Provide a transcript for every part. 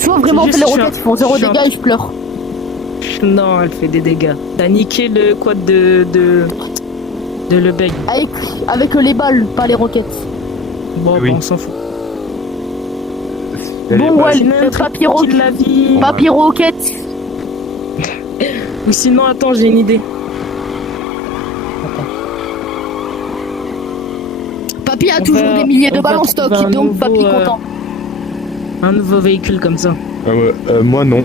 soit vraiment juste, les je suis roquettes font zéro je suis dégâts et je pleure. Non, elle fait des dégâts. T'as niqué le quad de le bag. Avec les balles, pas les roquettes. Bon, Oui. bah, on s'en fout. Bon, ouais, Sinon, un truc papy tranquille de la vie. Papy roquette. Ou sinon, attends, j'ai une idée. Attends. Papy a On toujours va- des milliers de on va balles en stock, trouver un donc nouveau, papy content. Un nouveau véhicule comme ça. Ah ouais, moi non.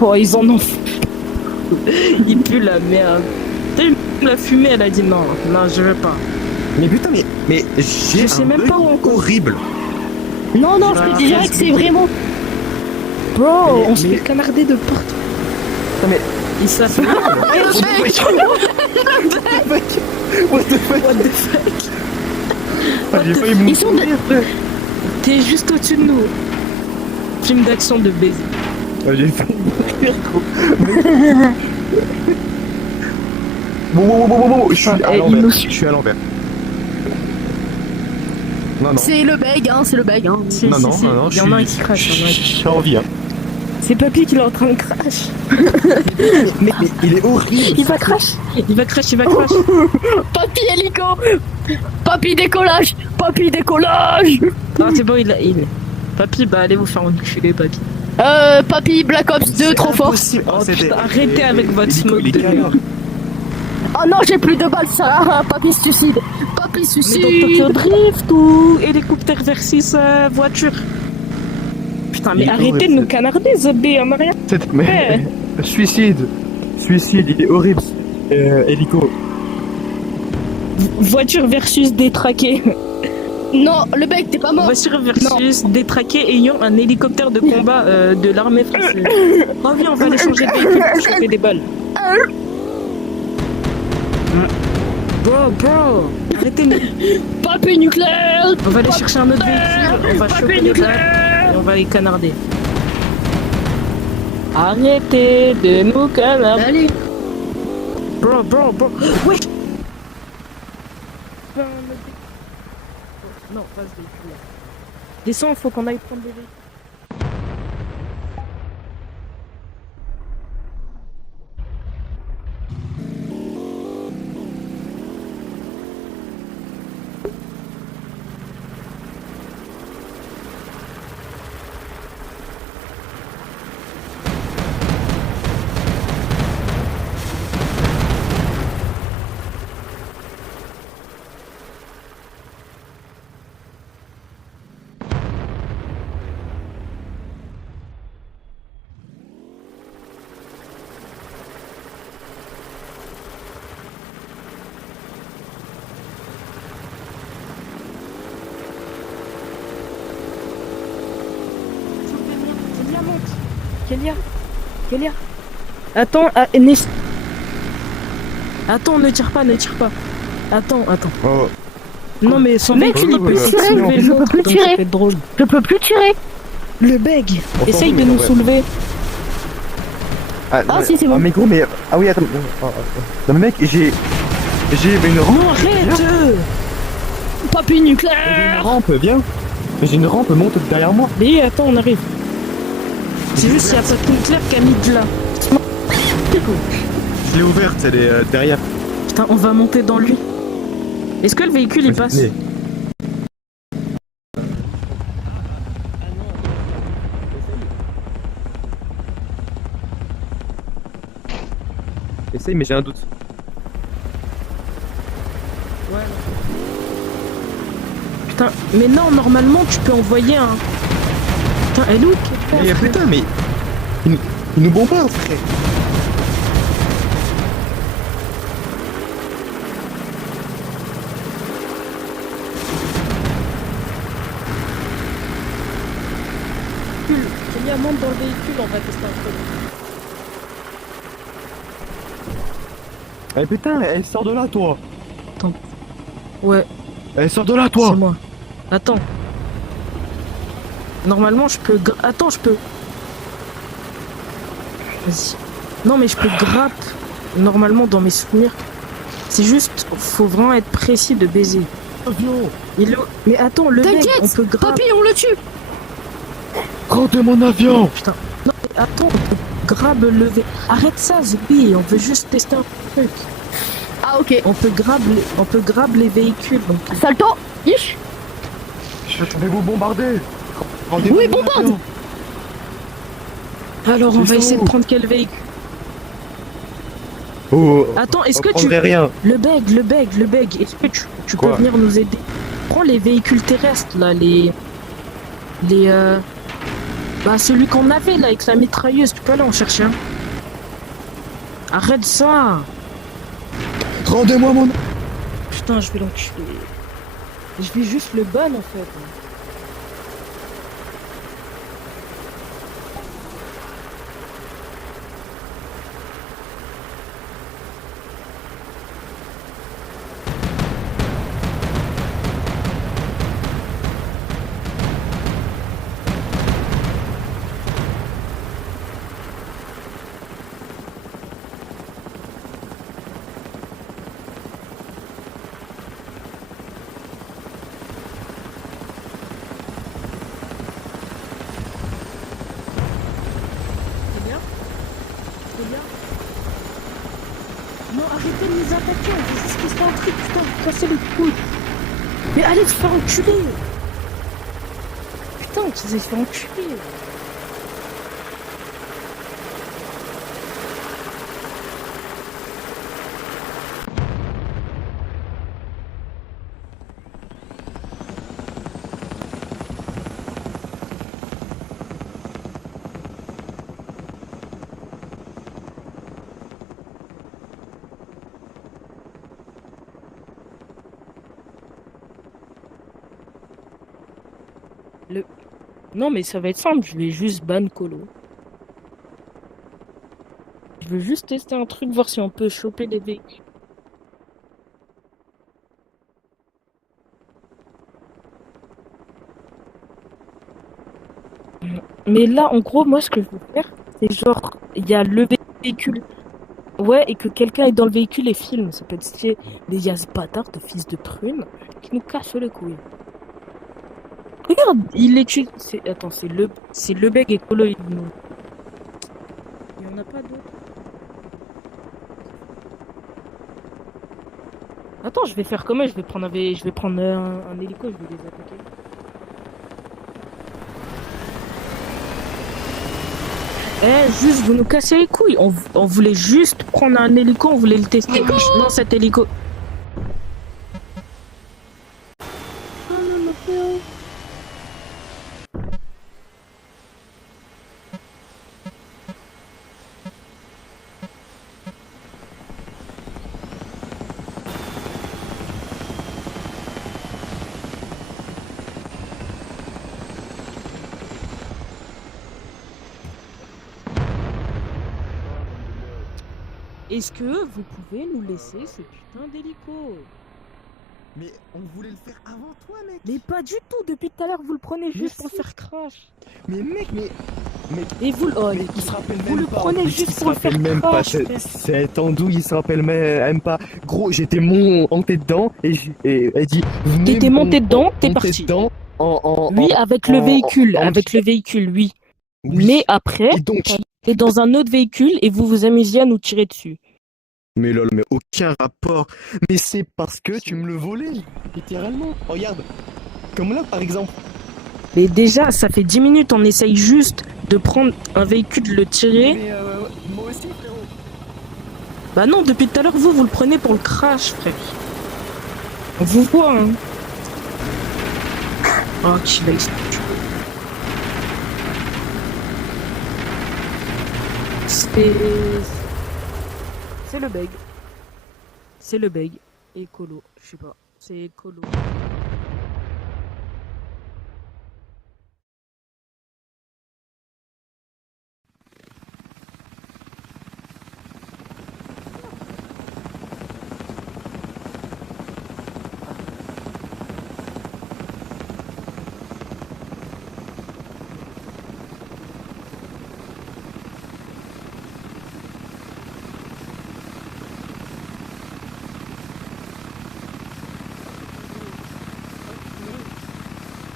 Oh, ils en ont. Il pue la merde. La fumée, elle a dit non, non, je veux pas. Mais putain, mais j'ai Je sais un même bug pas où on compte. horrible. Non, non, je te dis direct que c'est vraiment. Bro, On se fait canarder de partout. Non mais... Il s'appelle. What the fuck? What the fuck? Ah, j'ai failli Ils sont mourir, frère. T'es juste au-dessus de nous. Film d'action de baiser. Ah, j'ai failli mourir, gros. Bon, je suis à il l'envers. nous Je suis à l'envers. Non, non. C'est le bag, hein, c'est le bag, hein. Si, Non, si, non, si. non, non, Il y en a un qui crache. il y en a un qui- Je suis en vie, hein. C'est Papy qui est en train de crash. Mais il est horrible. Il va crash. Il va crash, il va crash. Papy hélico. Papy décollage. Papy décollage. Non, c'est bon, il. Papy, bah allez vous faire enculer, Papy. Papy Black Ops 2 trop fort. Impossible. Oh, putain, arrêtez avec votre smoke de merde. Oh non, j'ai plus de balles, ça. Papy se suicide. Papy Mais suicide. dans Tokyo Drift ou hélicoptère versus voiture. Putain, mais Il est arrêtez de horrible, nous canarder, Zobé, en arrière. Mais... Suicide, il est horrible. Hélico. Voiture versus détraqué. Non, le bag, t'es pas mort. Voiture versus détraqué ayant un hélicoptère de combat de l'armée française. Oh viens, on va aller changer de véhicule pour choper des balles. Bro, arrêtez nous. Papy nucléaire. On va aller chercher un autre véhicule, on va choper les balles et on va les canarder. Arrêtez de nous canarder. Allez. Bro. Ouais. Non, pas ce véhicule-là. Descends, faut qu'on aille prendre des véhicules. Kélia. Attends, Attends, ne tire pas. Attends. Oh. Non mais son Mec, véhicule il peut je peux soulever plus l'autre, donc tirer. ça fait drôle. Je peux plus tirer. Le beg, On essaye s'en de fout, nous mais soulever. Ah, si, c'est bon. mais gros, mais... Ah oui, attends. Non, mais mec, j'ai une rampe. Non, arrête. Papy J'ai une nucléaire. rampe, viens. J'ai une rampe, monte derrière moi. Mais attends, on arrive. C'est juste qu'il y a pas de clair qui a mis de là. Je l'ai ouverte, elle est derrière. Putain, on va monter dans lui. Est-ce que le véhicule il passe? Mais- Essaye, mais j'ai un doute. Ouais. Putain, mais non, normalement tu peux envoyer un. Putain, elle est où quelqu'un, Mais frère putain, mais... Il nous bombarde, frère. Kélia, monte dans le véhicule, on va tester un truc. Eh putain, elle sort de là, toi. Ouais, Elle sort de là, c'est toi. moi. Attends. Normalement, je peux. Attends, je peux. Vas-y. Non, mais je peux grappe. Normalement, dans mes souvenirs. C'est juste, faut vraiment être précis de baiser. Avion. Mais attends, le mec, on T'inquiète, peut grave... papy, on le tue. Rendez mon avion. Putain, non, mais attends, on peut grave lever... Arrête ça, Zoubi, on veut juste tester un truc. Ah, ok. On peut grave les véhicules, donc... Salto, ish. Je vais vous bombarder. Rendez-moi Oui, mon bombarde. avion. Alors, on C'est va ça essayer de où prendre quel véhicule? Oh, Attends, est-ce on que tu... prendrait rien. Le beg, est-ce que tu peux Quoi? venir nous aider? Prends les véhicules terrestres, là, Bah, celui qu'on avait, là, avec la mitrailleuse, tu peux aller en chercher un. Arrête ça! Rendez-moi mon... Putain, je vais l'enculer. Je vais juste le ban, en fait. C'est bien? C'est bien? Non, arrêtez de les attaquer, on veut juste tester un truc, putain, vous cassez les couilles. Mais allez te faire enculer! Putain, tu les fait enculer! Non, mais ça va être simple, je vais juste ban Colo. Je veux juste tester un truc, voir si on peut choper les véhicules. Mais là, en gros, moi, ce que je veux faire, c'est genre, il y a le véhicule. Ouais, et que quelqu'un est dans le véhicule et filme. Ça peut être stylé. Mais il y a ce bâtard de fils de prune qui nous casse les couilles. Regarde, il est tué. Attends, c'est le beg et Colo. Il y en a pas d'autres. Attends, je vais faire comment? Je vais prendre un hélico, je vais les attaquer. Juste, vous nous cassez les couilles. On voulait juste prendre un hélico, on voulait le tester. Non, cet hélico. Est-ce que vous pouvez nous laisser ce putain d'hélico? Mais on voulait le faire avant toi, mec. Mais pas du tout, depuis tout à l'heure vous le prenez juste pour si. faire crash. Mais mec, Et vous, oh, mais il se rappelle vous même le pas. prenez Mais juste il se pour le rappelle faire même pas. crash. Cette andouille, il se rappelle même pas. Gros, j'étais monté dedans et elle dit. T'étais monté dedans, t'es monté parti. dedans Oui, avec le véhicule, oui. Oui. Mais après, Et donc. t'es dans un autre véhicule et vous vous amusiez à nous tirer dessus. Mais lol, mais aucun rapport. Mais c'est parce que tu me le volais, littéralement. Regarde. Comme là, par exemple. Mais déjà, ça fait 10 minutes, on essaye juste de prendre un véhicule, le tirer. Mais moi aussi, frérot. Bah non, depuis tout à l'heure, vous le prenez pour le crash, frère. On vous voit, hein. Oh, qu'il a... C'est le beg. C'est le beg. Et Colo, je sais pas. C'est Colo.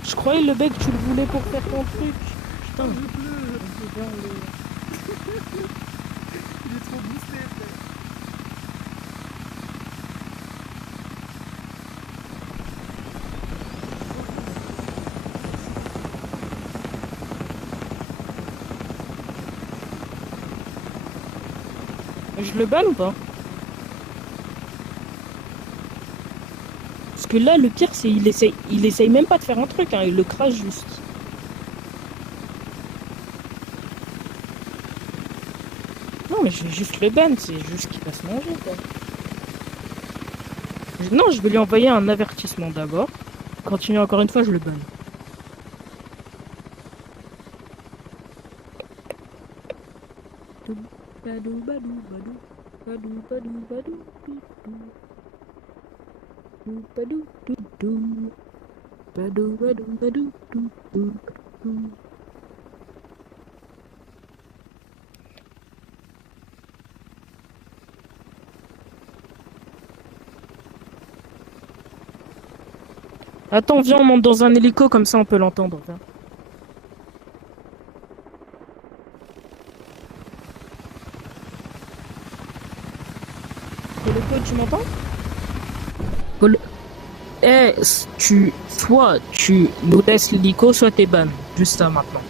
Je croyais le bec, tu le voulais pour faire ton truc. Putain. Il est trop boosté, frère. Je le banne ou pas? Parce que là, le pire, c'est il essaye même pas de faire un truc, hein, il le crache juste. Non, mais je vais juste le ban, c'est juste qu'il va se manger, quoi. Non, je vais lui envoyer un avertissement d'abord. Continue encore une fois, je le banne. Badou, badou, badou, badou, badou, badou, badou, badou, badou, badou, badou, badou, badou, badou. Attends, viens, on monte dans un hélico, comme ça on peut l'entendre. Viens. Coloco, tu m'entends? Soit tu nous laisses l'hélico, soit t'es ban. Juste ça maintenant.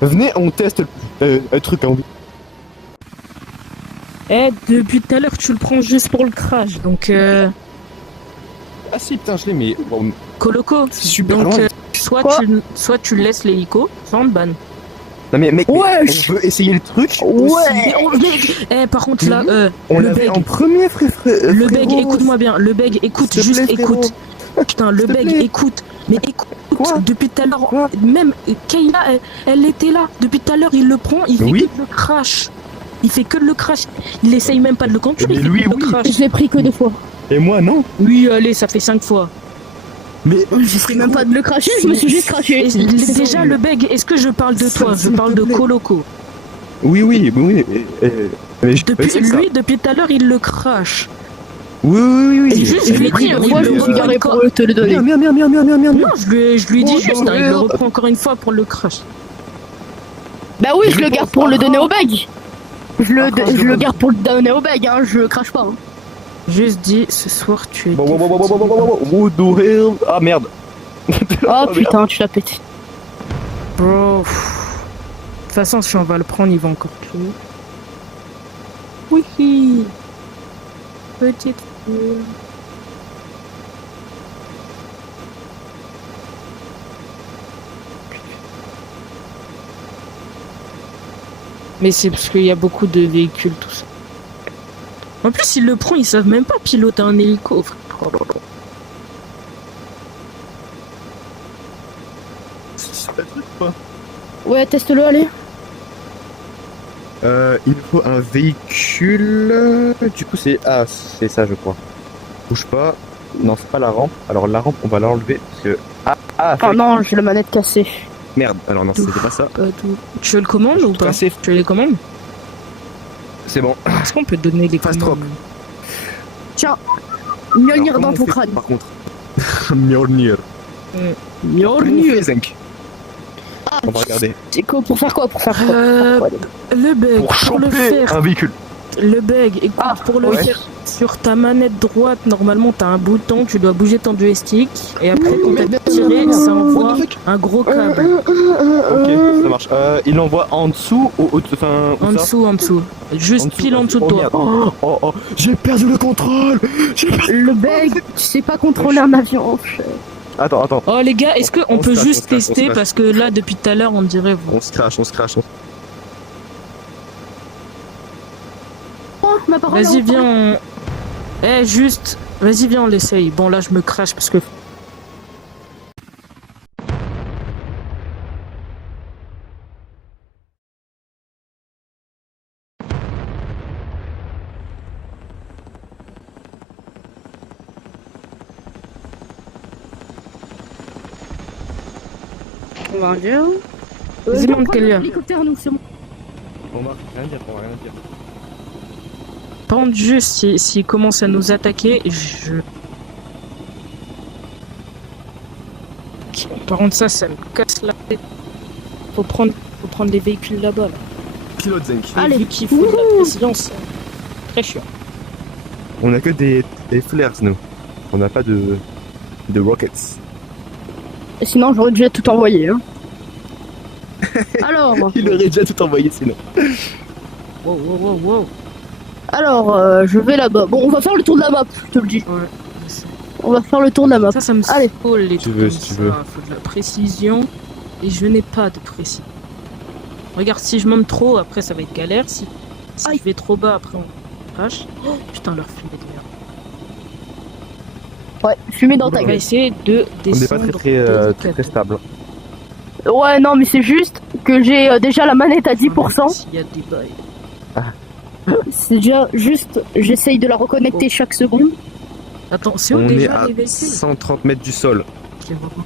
Venez, on teste un truc en Depuis tout à l'heure, tu le prends juste pour le crash, donc Ah si, putain, je l'ai, mais bon, Coloco, c'est super donc loin. soit tu laisses l'hélico, soit on te ban. Non mais mec, Wesh. on veut essayer le truc. Ouais. Par contre là, On le l'avait beg, en premier, frère. le beg, écoute-moi bien, le beg, écoute, S'il te juste plaît, frérot. écoute. Putain, le S'il te beg, plaît. écoute. Mais écoute, Quoi depuis tout à l'heure, Quoi même Kayla, elle était là. Depuis tout à l'heure, il le prend, il fait Oui. que de le crash. Il fait que de le crash. Il essaye même pas de le contrôler, Mais il fait lui, que de oui. le crash. Je l'ai pris que 2 fois. Et moi, non. Oui, allez, ça fait 5 fois. Mais J'essaie même pas de le cracher, je me suis juste craché. Et déjà, le beg, est-ce que je parle de toi? Je parle de Coloco. oui. Mais je Depuis, sais que ça. lui, depuis tout à l'heure, il le crash. Oui. Et juste, je lui ai dit, Oui, Moi, je me suis garé pour te le donner. Merde. Non, je lui ai dit Oh, juste, non, hein, il le merde. reprend encore une fois pour le crash. Bah oui, Je je le pense garde pour pas. le donner au bag. Je le je le pense. garde pour le donner au bag, hein, je crache pas. Hein. Juste dit, ce soir, tu es. Bon. What the hell? Ah merde. Oh putain, tu l'as pété. Bro. De toute façon, si on va le prendre, il va encore crier. Oui. Petite fille. Mais c'est parce qu'il y a beaucoup de véhicules, tout ça. En plus, ils le prend, ils savent même pas piloter un hélico. Frère. Oh là là. C'est pas le truc quoi. Ouais, teste-le, allez. Il faut un véhicule. Du coup, c'est c'est ça, je crois. Bouge pas. Non, c'est pas la rampe. Alors la rampe, on va l'enlever parce que Oh non, j'ai la manette cassée. merde. Alors non, c'était pas ça. Tu veux le commandes ou pas? Cassé. Tu veux les commandes? C'est bon. Est-ce qu'on peut donner les Fast commandes? drop. Tiens, Alors, Mjolnir comment dans on ton fait, crâne. par contre. Mjolnir. Mjolnir. Zenk. Ah, On va regarder. c'est quoi pour faire quoi? Pour faire quoi? Le bug, Pour pour le choper faire, un véhicule. le bug, écoute, Ah, pour le ouais. faire, sur ta manette droite, normalement, t'as un bouton, tu dois bouger ton joystick, et après, quand t'as tiré, ça envoie un gros câble. Ok, ça marche. Il l'envoie en dessous ou enfin, où ça En dessous. Juste pile en dessous de Oh, toi. merde. Oh, j'ai perdu le contrôle. Le bug, tu sais pas contrôler un avion. Attends. Oh les gars, est-ce qu'on On peut se juste crache, on se tester crache. parce que là depuis tout à l'heure on dirait On se crache. Oh, ma parole. vas-y viens juste vas-y viens on l'essaye. Bon là je me crache parce que Mon Dieu. Vas-y, non, monte, prends Kélia. l'hélicoptère, nous, c'est bon. On va rien dire. par contre juste s'il commence à nous attaquer, mec. Par contre, ça me casse la tête. Faut prendre les véhicules là-bas. Là. Pilote Zenk. Et Allez. vu qu'il faut de la précision, c'est très chiant. On a que des flares, nous. On n'a pas de rockets. Sinon, j'aurais déjà tout envoyé. Hein. Alors, Il aurait déjà tout envoyé sinon. Wow. je vais là-bas. Bon, on va faire le tour de la map, je te le dis. Ouais, je sais. On va faire le tour de la map. Ça me Allez. saoule les Tu trucs veux, comme si tu ça. veux. Faut de la précision. Et je n'ai pas de précision. Regarde, si je monte trop, après ça va être galère. Si Aïe. je vais trop bas, après on crash. Oh, putain, leur fumée de merde. Ouais, fumée dans ta On va gueule. essayer de On n'est descendre. pas très délicatement. stable. Ouais, non, mais c'est juste que j'ai déjà la manette à 10%. S'il y a des bails. C'est déjà juste, j'essaye de la reconnecter chaque seconde. Attends, c'est où On est déjà à les véhicules 130 mètres du sol. Je les vois pas.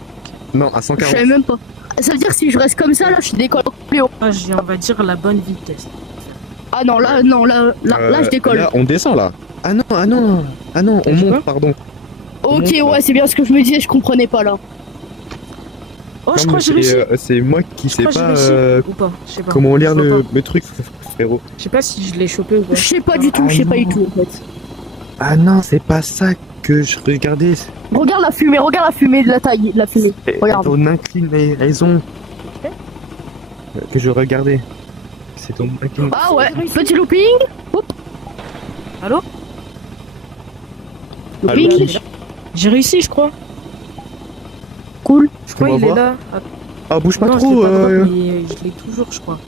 Non, à Je 140. savais même pas. Ça veut dire que si je reste comme ça, là, je décolle plus haut. Ah, j'ai, on va dire, la bonne vitesse. Ah non, là, je décolle. Là, on descend là. Ah non, on Tu vois monte, pardon. Ok, monte, là. ouais, c'est bien ce que je me disais, je comprenais pas là. Oh, je Non, crois mais que j'ai réussi. c'est moi qui sais Je crois que pas j'ai réussi. Ou pas, je sais pas. comment lire Je vois le pas. truc, frérot. Je sais pas si je l'ai chopé ou pas. Je sais pas du tout, je sais pas du tout en fait. Ah non, c'est pas ça que je regardais. Regarde la fumée de la taille, la fumée. Regarde. Ton inclinaison que je regardais. C'est ton inclinaison. Ah ouais, petit looping. Allô Looping. Allô, J'ai réussi, je crois. Cool. Je crois On va il est voir. là. Ah, bouge pas Non, je trop. l'ai pas drop, mais je l'ai toujours, je crois.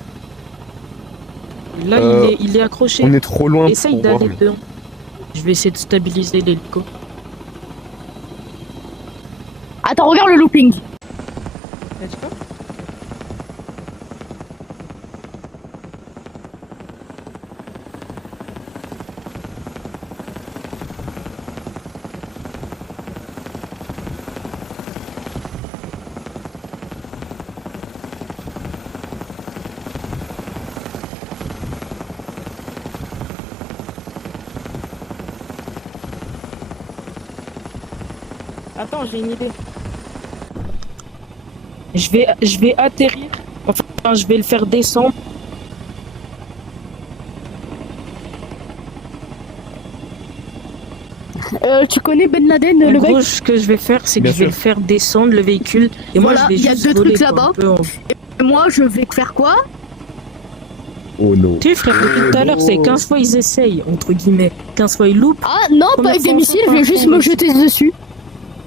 Là, il est accroché. On est trop loin Essaye pour voir. d'aller dedans. Je vais essayer de stabiliser l'hélico. Attends, regarde le looping. Attends, j'ai une idée. Je vais atterrir. Enfin, je vais le faire descendre. Tu connais Ben Laden, En le gros, mec? ce que je vais faire, c'est que Bien je vais sûr. le faire descendre le véhicule. Et Voilà, moi, je vais il y a juste deux voler, trucs quoi, là-bas. un peu en- Et moi, je vais faire quoi? Oh non. Tu sais, frère, depuis tout à l'heure, c'est 15 fois ils essayent, entre guillemets. 15 fois ils loupent. Ah non, pas Première avec des fois, missiles, on je vais fait juste un me missile. jeter dessus.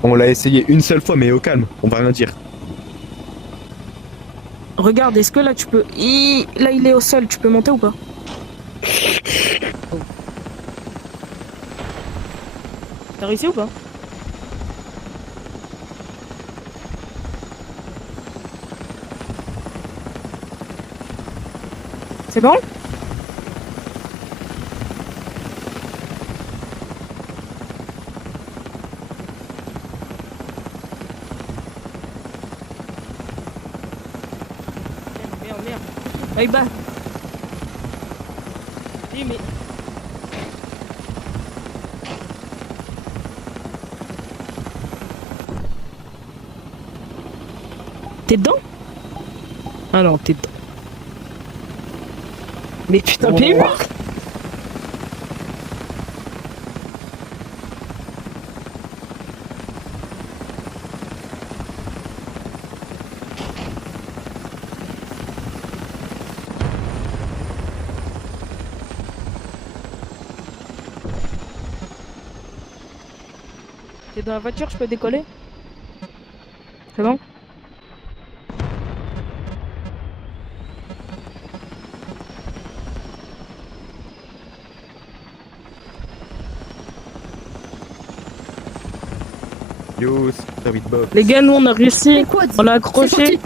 On l'a essayé une seule fois, mais au calme. On va rien dire. Regarde, est-ce que là, tu peux... Là, il est au sol, tu peux monter ou pas? Oh. T'as réussi ou pas? C'est bon? Merde. Bye bye. Oui, mais... T'es dedans? Ah non, t'es dedans. Mais putain, t'es mort. T'es dans la voiture, je peux décoller? C'est bon? Yo, c'est Bob. Les gars, nous on a réussi. Quad. On l'a C'est accroché. parti.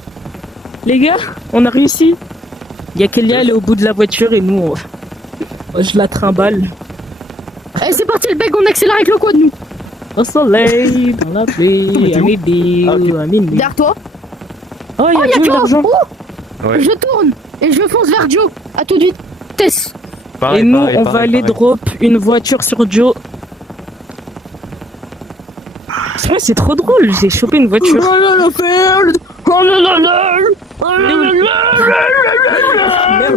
Les gars, on a réussi. Il y a Kélia, elle est au bout de la voiture et nous, je la trimballe. Eh, c'est parti, le bec, on accélère avec le quad, nous. Au soleil, dans la pluie, Mais t'es à où midi, Ah, ok. à minuit. Derrière toi. Oh, il Oh, y y'a a de Joe. l'argent. Oh, Ouais. je tourne et je fonce vers Joe. À toute vitesse. Et nous, on va aller drop une voiture sur Joe. Ouais, c'est trop drôle, j'ai chopé une voiture.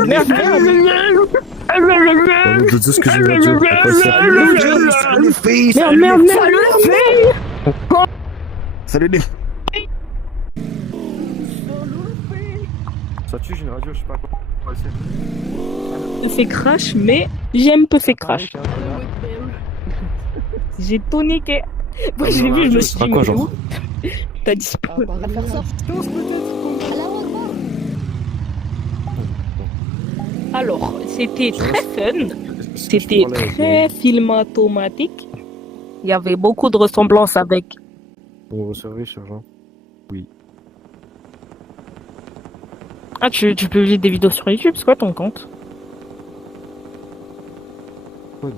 Merde, merde, merde. Je sais ce que j'ai radio. Merde, merde, merde. Salut les. Ça tue, j'ai une radio, je sais pas quoi. Peu fait crash, mais j'aime peu fait crash. J'ai tout niqué. Moi, j'ai vu, je me suis dit, quoi, mais genre où t'as disparu. On va faire ça. Alors, c'était très fun. C'était très filmatomatique. Il y avait beaucoup de ressemblances avec. Bon, servez, sergent. Ah, tu publies des vidéos sur YouTube, c'est quoi ton compte? Ouais.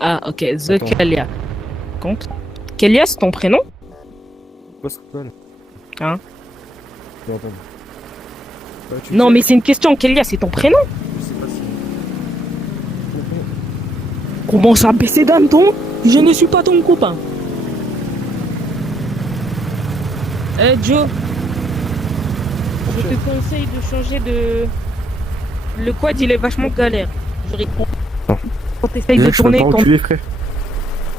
Ah, ok, The Attends. Kelia. Compte. Kelia, c'est ton prénom? Quoi ce que Hein? Non, attends. Non, mais c'est une question. Kelia, c'est ton prénom? Je sais pas si. Comment ça, baisser d'un ton? Je ne suis pas ton copain. Joe, je te conseille de changer de. Le quad, il est vachement galère. Je réponds. Non. Quand t'essayes Mais de là, je peux tourner, pas quand. reculer, frère.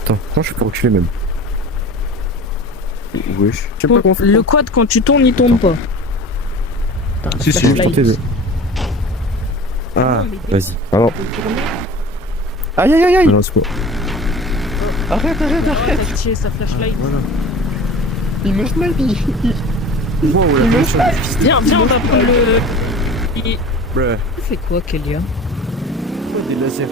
Attends, non, je peux pas reculer même. Wesh. Je sais pas comment faire. Le quad, quand tu tournes, il tourne pas. Putain, Si, si, je flashlight. tentais de. Ah, Non, mais vas-y. Alors. faut tourner. Aïe aïe aïe aïe. Non, c'est quoi? Arrête, arrête, arrête. T'as tiré sa flashlight. Voilà. Il me snipe, Wow, Il me Viens, viens, on va prendre le. Il Bruh. fait quoi, Kelia? Des lasers.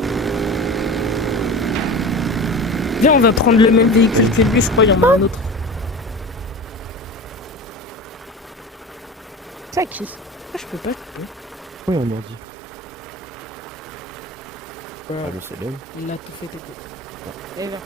Viens, on va prendre le même véhicule que lui, je crois, il y en a un autre. Ça qui? Ah, je peux pas. Oui, on m'a dit. Ah, le célèbre. Il a tout fait, tout. Eh, viens.